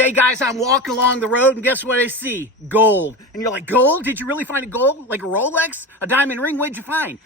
day, guys, I'm walking along the road, and guess what I see? Gold. And you're like, gold? Did you really find a gold? Like a Rolex? A diamond ring? What'd you find?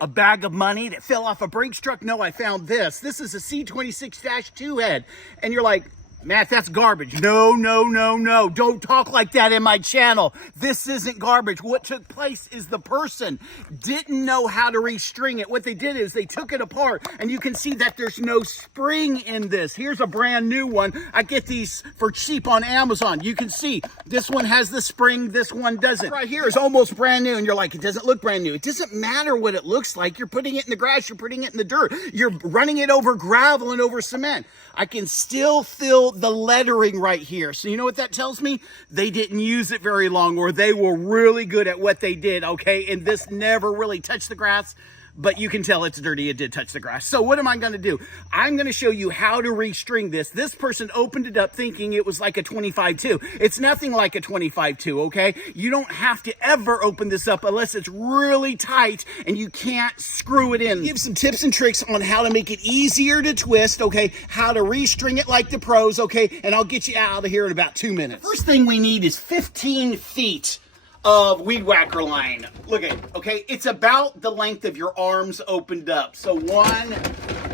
A bag of money that fell off a Brinks truck? No, I found this. This is a C26-2 head. And you're like, Matt, that's garbage. No, no, no, no. Don't talk like that in my channel. This isn't garbage. What took place is the person didn't know how to restring it. What they did is they took it apart, and you can see that there's no spring in this. Here's a brand new one. I get these for cheap on Amazon. You can see this one has the spring, this one doesn't. Right here is almost brand new, and you're like, it doesn't look brand new. It doesn't matter what it looks like. You're putting it in the grass. You're putting it in the dirt. You're running it over gravel and over cement. I can still feel the lettering right here. So you know what that tells me? They didn't use it very long, or they were really good at what they did, okay? And this never really touched the grass, but you can tell it's dirty. It did touch the grass. So what am I going to do? I'm going to show you how to restring this. This person opened it up thinking it was like a 25-2. It's nothing like a 25-2, okay? You don't have to ever open this up unless it's really tight and you can't screw it in. Give some tips and tricks on how to make it easier to twist, okay? How to restring it like the pros, okay? And I'll get you out of here in about 2 minutes. First thing we need is 15 feet of weed whacker line. Look at it, okay? It's about the length of your arms opened up. So 1,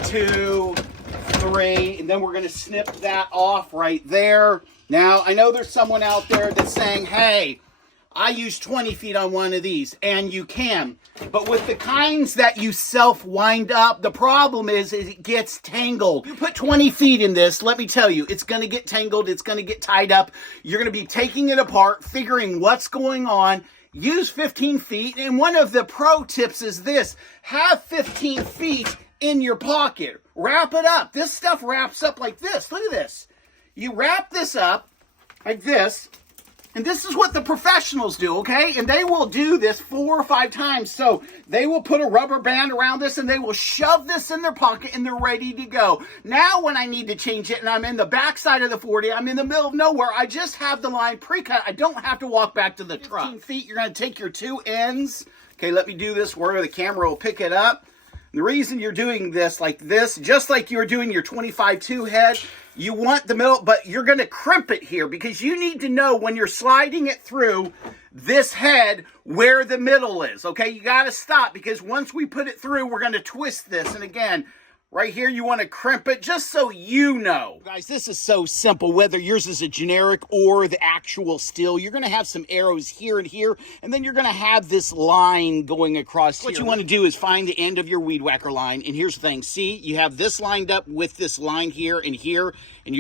2, 3, and then we're gonna snip that off right there. Now, I know there's someone out there that's saying, hey, I use 20 feet on one of these, and you can. But with the kinds that you self-wind up, the problem is it gets tangled. You put 20 feet in this, let me tell you, it's going to get tangled, it's going to get tied up. You're going to be taking it apart, figuring what's going on. Use 15 feet, and one of the pro tips is this. Have 15 feet in your pocket. Wrap it up. This stuff wraps up like this. Look at this. You wrap this up like this. And this is what the professionals do, okay? And they will do this 4 or 5 times. So they will put a rubber band around this and they will shove this in their pocket and they're ready to go. Now when I need to change it and I'm in the backside of the 40, I'm in the middle of nowhere, I just have the line pre-cut. I don't have to walk back to the truck. 15 feet, you're gonna take your 2 ends. Okay, let me do this where the camera will pick it up. The reason you're doing this like this, just like you're doing your 25-2 head, you want the middle, but you're going to crimp it here because you need to know when you're sliding it through this head where the middle is, okay? You got to stop because once we put it through, we're going to twist this. And again, right here, you want to crimp it just so you know. Guys, this is so simple. Whether yours is a generic or the actual Stihl, you're going to have some arrows here and here, and then you're going to have this line going across here. What you want to do is find the end of your weed whacker line, and here's the thing. See, you have this lined up with this line here, and you're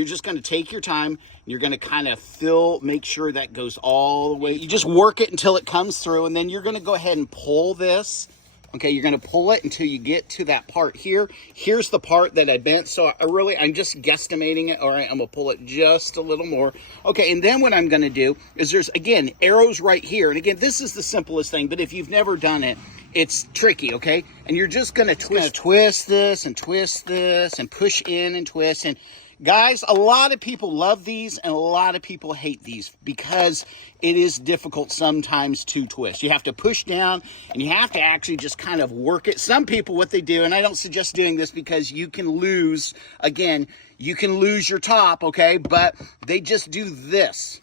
just going to take your time, and you're going to kind of make sure that goes all the way. You just work it until it comes through, and then you're going to go ahead and pull this. Okay, you're going to pull it until you get to that part here. Here's the part that I bent, so I'm just guesstimating it. All right, I'm going to pull it just a little more. Okay, and then what I'm going to do is there's, again, arrows right here. And again, this is the simplest thing, but if you've never done it, it's tricky, okay? And you're just going to twist this and push in and twist. And guys, a lot of people love these and a lot of people hate these because it is difficult sometimes to twist. You have to push down and you have to actually just kind of work it. Some people, what they do, and I don't suggest doing this because you can lose, again, you can lose your top, okay? But they just do this.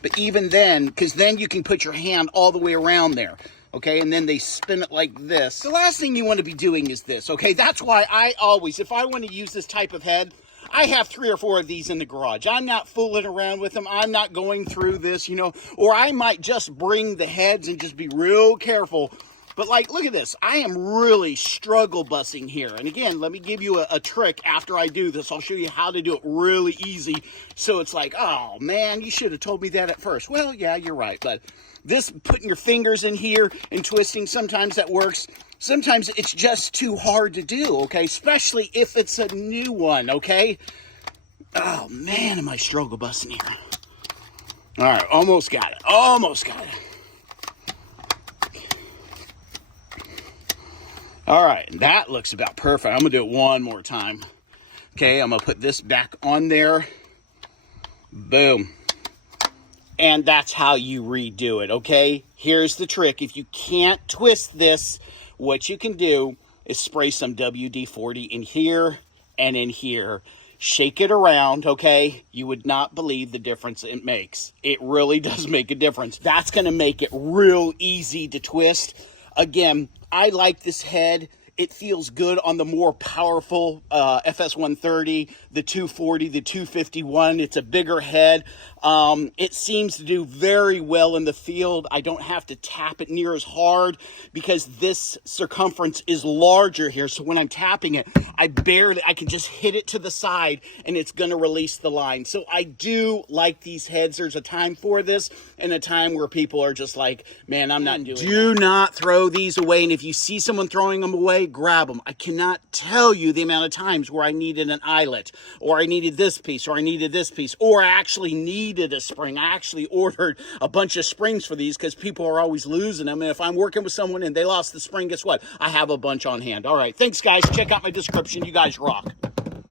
But even then, because then you can put your hand all the way around there. Okay, and then they spin it like this. The last thing you want to be doing is this, okay? That's why I always, if I want to use this type of head, I have 3 or 4 of these in the garage. I'm not fooling around with them. I'm not going through this, you know, or I might just bring the heads and just be real careful. But like, look at this. I am really struggle bussing here. And again, let me give you a trick after I do this. I'll show you how to do it really easy. So it's like, oh man, you should have told me that at first. Well, yeah, you're right. But this putting your fingers in here and twisting, sometimes that works. Sometimes it's just too hard to do, okay? Especially if it's a new one, okay? Oh man, am I struggle bussing here. All right, almost got it. Almost got it. All right, that looks about perfect. I'm gonna do it one more time. Okay, I'm gonna put this back on there. Boom. And that's how you redo it, okay? Here's the trick. If you can't twist this, what you can do is spray some WD-40 in here and in here. shake it around, okay? You would not believe the difference it makes. It really does make a difference. That's gonna make it real easy to twist. Again, I like this head. It feels good on the more powerful FS130, the 240, the 251. It's a bigger head. It seems to do very well in the field. I don't have to tap it near as hard because this circumference is larger here. So when I'm tapping it, I can just hit it to the side and it's gonna release the line. So I do like these heads. There's a time for this and a time where people are just like, man, I'm not doing that. Do not throw these away. And if you see someone throwing them away, grab them. I cannot tell you the amount of times where I needed an eyelet, or I needed this piece, or I needed this piece, or I actually needed a spring. I actually ordered a bunch of springs for these because people are always losing them. And if I'm working with someone and they lost the spring, guess what? I have a bunch on hand. All right. Thanks, guys. Check out my description. You guys rock.